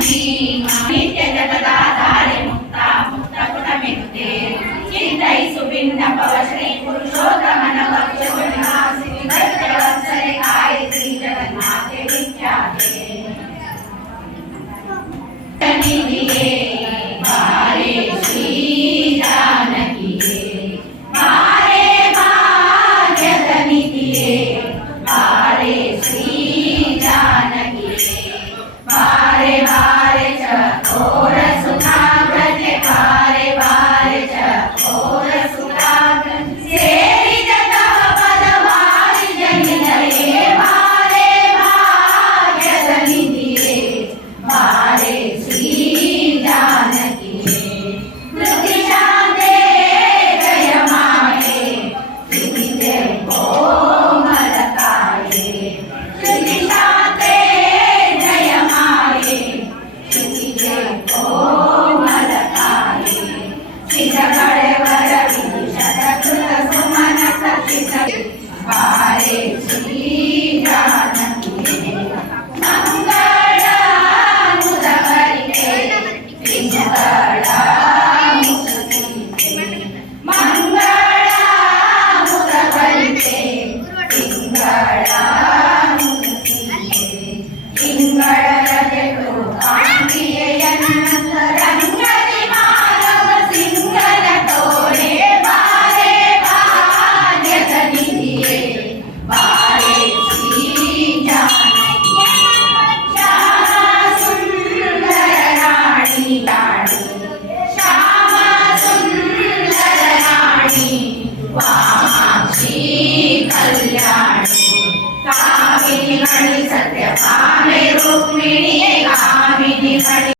ನಿತ್ಯ ಜಗದಾಧಾರೆ ಮುಕ್ತ ಮುಕ್ತ ಪುಟಮೆನುತೆ ಚಿಂತೈಸು ಭಿನ್ನಪವ ಶ್ರೀ ಪುರುಷೋತ್ತಮನ ಭಕ್ಷ್ಯಗುಣಾಸಿ ಭಕ್ತವತ್ಸಲೆ ಕಾಯಿ ಶ್ರೀ ಜಗನ್ನಾಥೆ ವಿಖ್ಯಾತೆ ನಿಧಿಯೇ ಬಾರೆ ಶ್ರೀ ಜಾನಕಿಯೇ ಬಾರೆ ಭಾಗ್ಯದ ನಿಧಿಯೇ ಬಾರೆ ಶ್ರೀ ಜಾನಕಿಯೇ ಬಾರೆ ಬಾರೆ ಚಕೋರ ಸುಖಾಗ್ರಜೆ ಬಾರೆ ಬಾರೆ ಚಕೋರ ಸುಖಾಗ್ರ ಸೇರಿದ ತವ ಪದ ಬಾರಿ ಜನಿನಯೇ ಬಾರೆ ಭಾಗ್ಯದ ನಿಧಿಯೇ ಬಾರೆ ಶ್ರೀ ಜಾನಕಿಯೇ ಧೃತಿ ಶಾಂತೆ ಜಯ ಮಾಯೆ ಧೃತಿ ಜಯ ಕೋಮಲಕಾಯೆ ಧೃತಿ ಶಾಂತೆ ಜಯ ಮಾಯೆ ಧೃತಿ ಜಯ ಕೋಮಲಕಾಯೆ ಚಿತ ಕಳೆವರ ವಿಧಿಶತ ಕೃತ ಸುಮನ ಸಚಿತ ಬಾರೆ ಶ್ರೀ ಜಾನಕಿಯೇ ಮಂಗಳ ಮುದವರಿಕೆ ತಿಂಗಳ ಮುಸುಕಿತೆ ಮಂಗಳ ಮುದವರಿಕೆ ತಿಂಗಳ ಮುಸುಕಿತೆ ತಿಂಗಳ ರಜೆಗಳು ಕಾಂತಿಯನ್ನ ರಂಗದಿ ಮಾನವ ಸಿಂಗಲ ತೋರೆ ಬಾರೆ ಭಾಗ್ಯದ ನಿಧಿಯೇ ಬಾರೆ ಶ್ರೀ ಜಾನಕಿಯೇ ಶ್ಯಾಮ ಸುಂದರ ರಾಣಿ ರಾಣಿ ಶ್ಯಾಮ ಸುಂದರ ರಾಣಿ ವಾಮಾಕ್ಷಿ ಕಲ್ಯಾಣಿ ಕಾಮಿನಿ ಮಣಿ ಸತ್ಯ ಕಾಮೆ ರುಕ್ಮಿಣಿಯೇ ಕಾಮಿನಿ ಮಣಿ